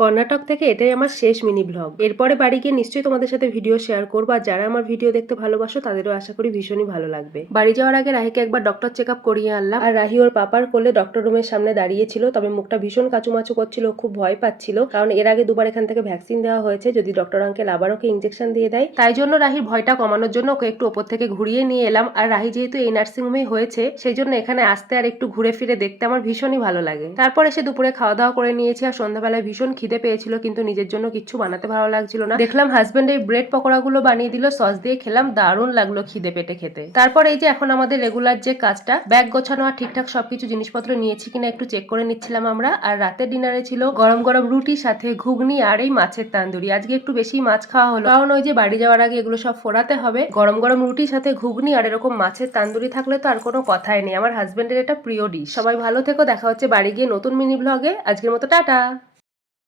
কর্ণাটক থেকে এটাই আমার শেষ মিনি ব্লগ। এরপরে বাড়ি গিয়ে নিশ্চয়ই তোমাদের সাথে ভিডিও শেয়ার করবো, আর যারা আমার ভিডিও দেখতে ভালোবাসো তাদেরও আশা করি ভীষণই ভালো লাগবে। বাড়ি যাওয়ার আগে রাহিকে একবার ডক্টর চেক আপ করিয়ে আনলাম, আর রাহি ওর পাপার কোলে ডক্টর রুমের সামনে দাঁড়িয়েছিল, তবে মুখটা ভীষণ কাচুমাচু করছিল, খুব ভয় পাচ্ছিল, কারণ এর আগে দুবার এখান থেকে ভ্যাকসিন দেওয়া হয়েছে, যদি ডক্টর আঙ্কেল আবার ওকে ইঞ্জেকশন দিয়ে দেয়। তাই জন্য রাহির ভয়টা কমানোর জন্য ওকে একটু ওপর থেকে ঘুরিয়ে নিয়ে এলাম। আর রাহি যেহেতু এই নার্সিং হোমে হয়েছে, সেই জন্য এখানে আসতে আর একটু ঘুরে ফিরে দেখতে আমার ভীষণই ভালো লাগে। তারপর এসে দুপুরে খাওয়া দাওয়া করে নিয়েছি, আর সন্ধ্যাবেলায় ভীষণ খিদে পেয়েছিল, কিন্তু নিজের জন্য কিচ্ছু বানাতে ভালো লাগছিল না। দেখলাম হাজবেন্ড এই ব্রেড পকোড়াগুলো বানিয়ে দিল, সস দিয়ে খেলাম, দারুণ লাগলো খিদে পেটে খেতে। তারপর এই যে এখন আমাদের রেগুলার যে কাজটা, ব্যাগ গোছানো আর ঠিকঠাক সবকিছু জিনিসপত্র নিয়েছি কিনা একটু চেক করে নিচ্ছিলাম আমরা। আর রাতের ডিনারে ছিল গরম গরম রুটির সাথে ঘুগনি আর এই মাছের তান্দুরি। আজকে একটু বেশি মাছ খাওয়া হলো, কারণ ওই যে বাড়ি যাওয়ার আগে এগুলো সব ফোড়াতে হবে। গরম গরম রুটির সাথে ঘুগনি আর এরকম মাছের তান্দুরি থাকলে তো আর কোনো কথাই নেই। আমার হাজবেন্ডের এটা প্রিয় ডিশ। সবাই ভালো থেকো, দেখা হচ্ছে বাড়ি গিয়ে নতুন মিনি ব্লগে। আজকের মতো টাটা।